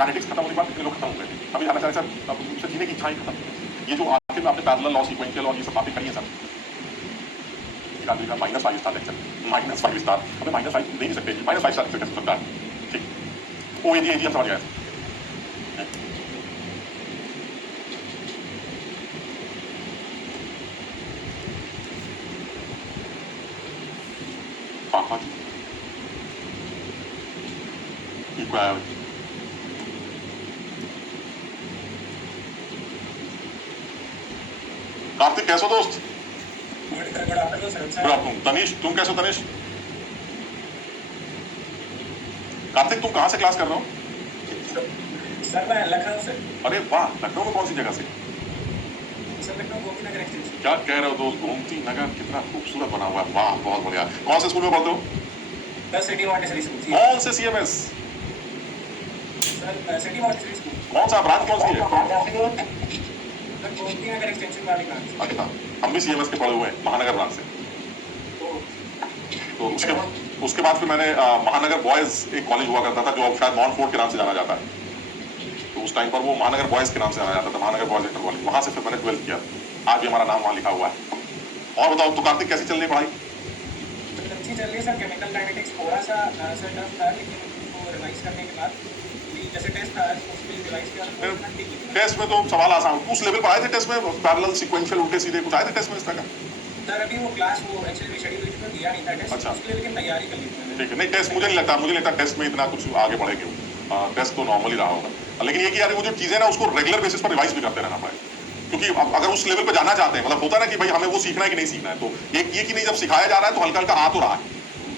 Kinetics खत्म होने के बाद कितने लोग खत्म हो गए थे, अभी जाना चाहे सर अब उनसे जीने की इच्छाएं खत्म हो गई। ये जो आखिर में आपने पैरेलल लॉ सीक्वेंशियल और ये सब बातें करी है सर, निकाल का -5 स्टार लेक्चर, -5 स्टार, हमें -5 दे नहीं सकते, -5 स्टार कैसे हो सकता है? ठीक, ओ एजी हम समझ गए। पापा जी इक्वालिटी, कार्तिक कैसे हो दोस्त? Good afternoon. तनिष तुम कैसे हो तनिष? कार्तिक तुम कहाँ से क्लास कर रहे हो? सर मैं लखनऊ से। अरे वाह, लखनऊ में कौन सी जगह से? Sir Lucknow Gomti Nagar extension. क्या कह रहे हो दोस्त, गोमती नगर कितना खूबसूरत बना हुआ है, वाह बहुत बढ़िया। कौन से स्कूल में पढ़ते हो? Sir city Montessori school. कौन से CMS? Sir city Montessori school. कौन सा ब्रांच कौन सी है? सर गोमती नगर एक्सटेंशन वाली ब्रांच। अच्छा, हम भी सीएमएस के पढ़े हुए हैं, महानगर ब्रांच से। तो उसके बाद फिर मैंने महानगर बॉयज एक कॉलेज हुआ करता था जो अब शायद मॉन्फोर्ट के नाम से जाना जाता है, तो उस टाइम पर वो महानगर बॉयज के नाम से जाना जाता था, महानगर बॉयज इंटर कॉलेज, वहां से फिर मैंने 12th किया, आज भी हमारा नाम वहां लिखा हुआ है। और बताओ तो कार्तिक कैसी चल रही है पढ़ाई? अच्छी चल रही है सर। केमिकल काइनेटिक्स थोड़ा सा सर टफ था, लेकिन उसको रिवाइज करने के बाद जैसे टेस्ट था उसके लिए रिवाइज किया। टेस्ट में तो सवाल आसान, उस लेवल पर आए थे टेस्ट में, पैरेलल सीक्वेंशियल उल्टे सीधे कुछ आए थे टेस्ट में इस तरह का? सर अभी वो क्लास वो एक्चुअली शेड्यूल में दिया नहीं था टेस्ट। अच्छा, उसके लिए लेकिन तैयारी कर ली थी। ठीक है, नहीं टेस्ट मुझे नहीं लगता टेस्ट में इतना कुछ आगे बढ़ेंगे, टेस्ट तो नॉर्मली रहा होगा, लेकिन ये कि यार वो जो चीजें ना उसको रेगुलर बेसिस पर रिवाइज भी करते रहना पड़ेगा, क्योंकि अब अगर उस लेवल पे जाना चाहते हैं, मतलब होता है ना कि भाई हमें वो सीखना है कि नहीं सीखना है, तो एक ये कि नहीं जब सिखाया जा रहा है तो हल्का हल्का आ तो रहा है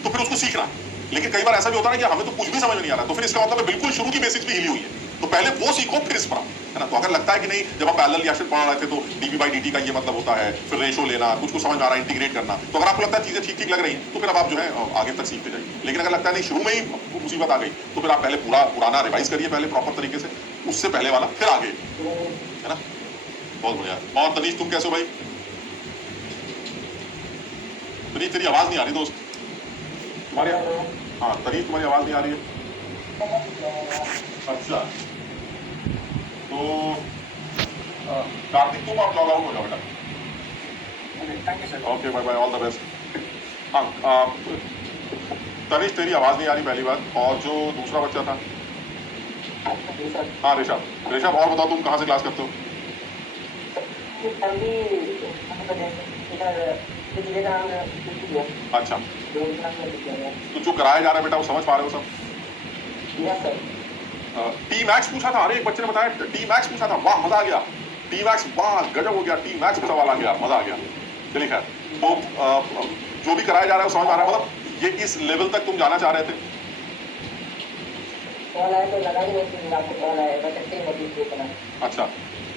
तो फिर उसको सीखना है, लेकिन कई बार ऐसा भी होता है ना कि हमें तो कुछ भी समझ में नहीं आ रहा, तो फिर इसका मतलब बिल्कुल शुरू की बेसिक्स भी हिली हुई है, तो पहले वो सीखो फिर इस पर आओ, है ना। तो अगर लगता है कि नहीं जब हम पैरेलल रिएक्शन पढ़ रहे थे तो dv/dt का ये मतलब होता है, फिर रेशो लेना, कुछ समझ में आ रहा है, इंटीग्रेट करना, तो अगर आपको लगता है चीजें ठीक ठीक लग रही हैं तो फिर अब आप जो है आगे तक सीखते जाइए, लेकिन अगर लगता है नहीं शुरू में ही मुसीबत आ गई तो फिर आप पहले पुराना रिवाइज करिए पहले प्रॉपर तरीके से, उससे पहले वाला फिर आगे, है ना। बहुत बढ़िया। और तनीष तुम कैसे हो भाई? तनीष तेरी आवाज नहीं आ रही दोस्त, तुम्हारी, हाँ तनीष तुम्हारी आवाज नहीं आ रही है। अच्छा, तो कार्तिक तुम आप लॉग आउट हो जाओ बेटा। Okay bye bye, all the best. हाँ तनीष तेरी आवाज नहीं आ रही पहली बात, और जो दूसरा बच्चा था, हाँ ऋषभ और बताओ तुम कहाँ से क्लास करते हो? अच्छा, तो जो कराया जा रहा है बेटा वो समझ पा रहे हो सब? टी मैक्स पूछा था, अरे एक बच्चे ने बताया टी मैक्स पूछा था, वाह मजा आ गया, टी मैक्स वाह गजब हो गया, टी मैक्स का सवाल आ गया, मजा आ गया। चलिए खैर, तो जो भी कराया जा रहा है वो समझ आ रहा है, मतलब ये इस लेवल तक तुम जाना चाह रहे थे? अच्छा,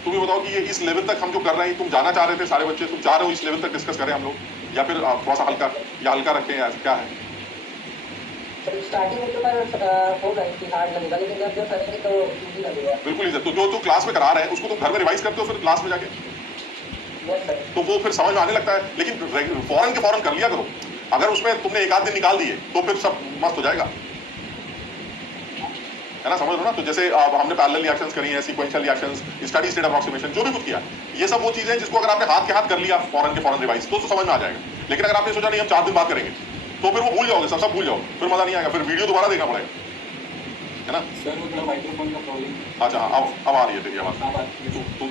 तुम ये बताओ कि ये इस लेवल तक हम जो कर रहे हैं तुम जाना चाह रहे थे, सारे बच्चे तुम चाह रहे हो इस लेवल तक डिस्कस करें हम लोग, या फिर थोड़ा सा हल्का या हल्का रखें, या क्या है? स्टार्टिंग में तो होगा कि हार्ड लगेगा, लेकिन जब जो करेंगे तो इजी लगेगा। बिल्कुल इजी। तो जो तुम क्लास में करा रहे हैं उसको तुम घर में रिवाइज करते हो फिर क्लास में जाके? तो वो फिर समझ में आने लगता है, लेकिन फौरन के फौरन कर लिया करो, अगर उसमें तुमने एक आध दिन निकाल दिए तो फिर सब मस्त हो जाएगा, है ना, समझ लो ना। तो जैसे हमने पैरेलल रिएक्शंस करी हैं, sequential reactions, steady state approximation, जो भी कुछ किया, ये सब वो चीजें हैं जिसको अगर आपने हाथ के हाथ कर लिया फौरन के फौरन रिवाइज तो समझ में आ जाएगा, लेकिन अगर आपने सोचा नहीं हम 4 दिन बाद करेंगे तो फिर वो भूल जाओगे, सब भूल जाओ, फिर मजा नहीं आएगा, फिर वीडियो दोबारा देखना पड़ेगा, है ना। सर वो थोड़ा माइक्रोफोन का प्रॉब्लम। अच्छा, अब आ रही है तेरी आवाज।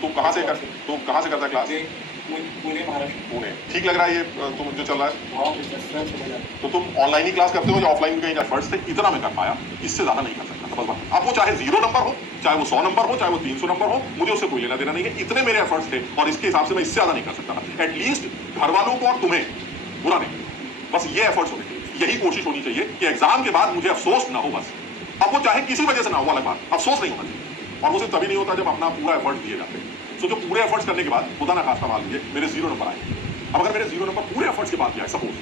तुम कहाँ से करता है क्लास? पुणे, महाराष्ट्र। पुणे, ठीक लग रहा है ये तुम जो चल रहा है? तो तुम ऑनलाइन ही क्लास करते हो या ऑफलाइन कहीं एफर्ट्स थे? इतना मैं कर पाया, इससे ज्यादा नहीं कर सकता था, बस बात। अब वो चाहे 0 नंबर हो, चाहे वो 100 नंबर हो, चाहे वो 300 नंबर हो, मुझे उससे कोई लेना देना नहीं है, इतने मेरे एफर्ट्स थे और इसके हिसाब से मैं इससे ज्यादा नहीं कर सकता था। एटलीस्ट घर वालों को और तुम्हें बुरा नहीं, बस ये एफर्ट्स होने चाहिए, यही कोशिश होनी चाहिए कि एग्जाम के बाद मुझे अफसोस ना हो बस। अब वो चाहे किसी वजह से ना हो, अलग बात, अफसोस नहीं होना चाहिए, और वो सिर्फ तभी नहीं होता जब अपना पूरा एफर्ट दिए जाते हैं। सो जो पूरे एफर्ट्स करने के बाद खुदा ना खास्ता मान लीजिए मेरे 0 नंबर आए, अब अगर मेरे 0 नंबर पूरे एफर्ट्स के बाद दिया है सपोज,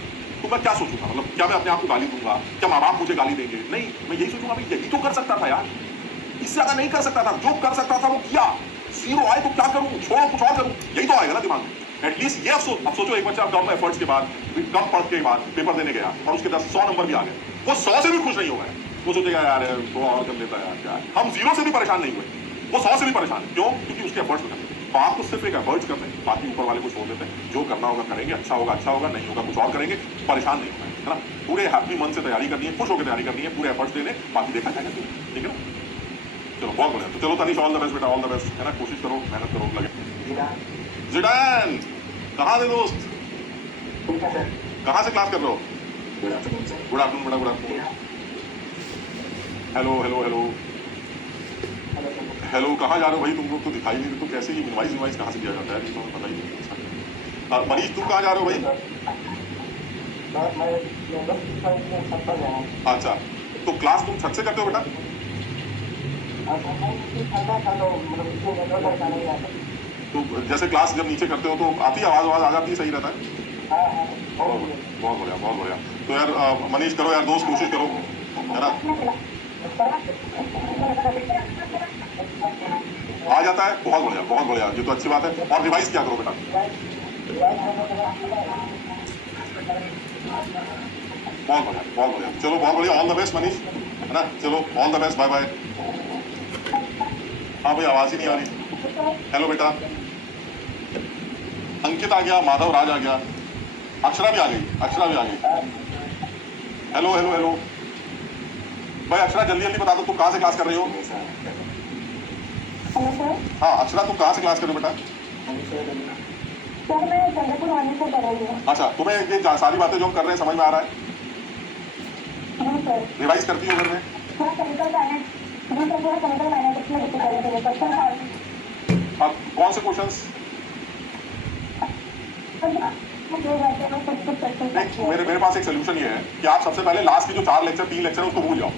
तो मैं क्या सोचूंगा, मतलब क्या मैं अपने आप को गाली दूंगा, क्या माँ बाप मुझे गाली देंगे? नहीं, मैं यही सोचूंगा भाई यही तो कर सकता था यार, इससे ज्यादा नहीं कर सकता था, जो कर सकता था वो किया, 0 आए तो क्या करूं, छोड़ो कुछ और करूं, यही तो आएगा ना दिमाग में। एटलीस्ट ये अफसोस, अब सोचो एक बच्चा कम एफर्ट्स के बाद, कम पढ़ के बाद पेपर देने गया और उसके 100 नंबर भी आ गए, वो 100 से भी खुश नहीं होगा, वो सोचेगा यार तो और कर लेता है यार क्या। हम 0 से भी परेशान नहीं हुए, वो 100 से भी परेशान। क्यों? क्योंकि उसके एफर्ट्स करते हैं। तो आप तो सिर्फ एक एफर्ट्स कर रहे हैं, बाकी ऊपर वाले को छोड़ देते हैं। जो करना होगा करेंगे, अच्छा होगा, नहीं होगा कुछ और करेंगे, परेशान नहीं होना है ना। पूरे हैप्पी मन से तैयारी करनी है, खुश होकर तैयारी करनी है, पूरे एफर्ट्स देने, बाकी देखा जाएगा। ठीक है ना? चलो बहुत बढ़िया। तो चलो तनिष, ऑल द बेस्ट बेटा, ऑल द बेस्ट है ना। कोशिश करो, मेहनत करो, लगे। जिडान कहाँ थे दोस्त? कहाँ से क्लास कर रहे हो? गुड आफ्टरनून बेटा, good afternoon. Hello hello hello hello. कहाँ जा रहे हो भाई? तुम लोग तो दिखाई नहीं, तो कैसे ये इनवाइस कहाँ से दिया जाता है? ये तो हमें पता ही नहीं। मनीष तुम कहाँ जा रहे हो भाई? अच्छा, तो क्लास तुम छत से करते हो बेटा? तो जैसे क्लास जब नीचे करते हो तो आती है आवाज आ जाती है, सही रहता है? बहुत बढ़िया, बहुत बढ़िया। तो यार मनीष करो यार, दोस्त कोशिश करो, है ना। आ जाता है, बहुत बढ़िया, बहुत बढ़िया, ये तो अच्छी बात है। और रिवाइज क्या करो बेटा? बहुत बढ़िया, बहुत बढ़िया। चलो बहुत बढ़िया, ऑल द बेस्ट मनीष, है ना। चलो all the best, bye bye. हाँ भाई, आवाज ही नहीं आ रही। हेलो बेटा। अंकित आ गया, माधव राज आ गया, अक्षरा भी आ गई, अक्षरा भी आ गई। हेलो हेलो हेलो भाई। अक्षरा जल्दी जल्दी बता दो, तुम कहाँ से क्लास कर रही हो? हाँ अक्षरा, तुम कहाँ से क्लास कर रहे हो बेटा? अच्छा, तुम्हें ये सारी बातें जो हम कर रहे हैं समझ में आ रहा है? रिवाइज करती हो घर में? अब कौन से क्वेश्चंस? मेरे पास एक सोल्यूशन ये है कि आप सबसे पहले लास्ट के जो 3 लेक्चर है उसको भूल जाओ।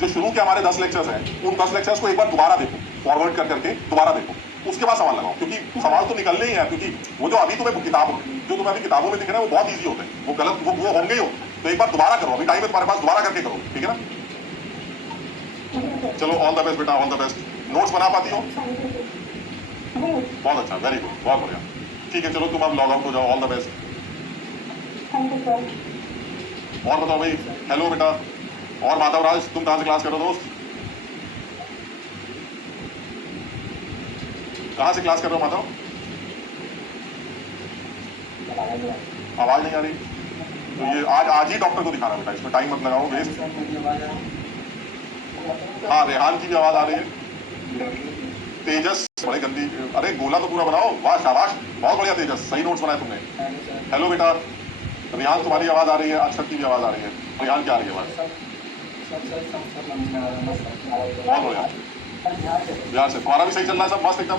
जो शुरू के हमारे 10 लेक्चर्स हैं, उन 10 लेक्चर्स को एक बार दोबारा देखो, फॉरवर्ड करके दोबारा देखो, उसके बाद सवाल लगाओ। क्योंकि सवाल तो निकलने ही है, क्योंकि वो जो अभी तुम्हें किताबों में दिख रहे हैं वो बहुत ईजी होते हैं, वो गलत वो होंगे ही हो। तो एक बार दोबारा करो, अभी टाइम है तुम्हारे पास, दोबारा करके करो, ठीक है ना। चलो ऑल द बेस्ट बेटा, ऑल द बेस्ट। नोट्स बना पाती हो? बहुत अच्छा, वेरी गुड, बहुत बढ़िया। ठीक है, चलो तुम अब लॉग आउट हो जाओ, ऑल द बेस्ट। और बताओ भाई। हेलो बेटा। और माधव राज, तुम कहाँ से क्लास करो दोस्त? कहाँ से क्लास कर रहे हो माधव? आवाज नहीं आ रही। तो ये आज ही डॉक्टर को दिखाना बेटा, इसमें टाइम मत लगाओ वेस्ट। हाँ, रेहान की भी आवाज आ रही है। तेजस, बड़े गंदी, अरे गोला तो पूरा बनाओ, वाह शाबाश, बहुत बढ़िया तेजस, सही नोट्स बनाए तुमने। हेलो बेटा। रिहान, तुम्हारी आवाज आ रही है, अक्षर की भी आवाज आ रही है। रिहान क्या आ रही है आवाज? बहुत बढ़िया, बिहार से। तुम्हारा भी सही चल रहा है सब, मस्त एकदम।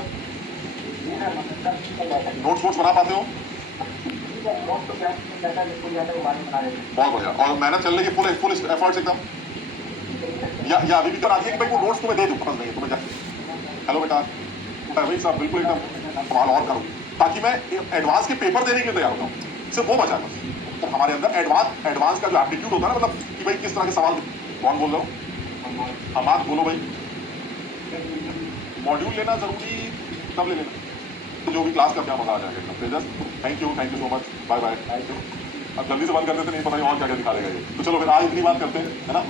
नोट्स बना पाते हो? बहुत बढ़िया। और मेहनत चल रही है, फुल एफर्ट्स एकदम। या अभी भी तो आती है कि भाई वो नोट्स तुम्हें दे दूँ, पसंद नहीं तुम्हें। हेलो बेटा। भाई साहब बिल्कुल एकदम सवाल और करो, ताकि मैं एडवांस के पेपर देने के लिए तैयार हो जाऊँ। सिर्फ वो बचा है बस। तो हमारे अंदर एडवांस का जो एप्टीट्यूड होता है ना, मतलब कि भाई किस तरह के सवाल। कौन बोल रहे हो? हम आप बोलो भाई। मॉड्यूल लेना जरूरी तब ले लेना, तो जो भी क्लास का क्या मजा आ जाएगा। Tejas, thank you so much, bye bye. अब जल्दी से बंद कर देते, नहीं पता नहीं और क्या क्या दिखा देगा ये। तो चलो फिर आज इतनी बात करते हैं, है ना।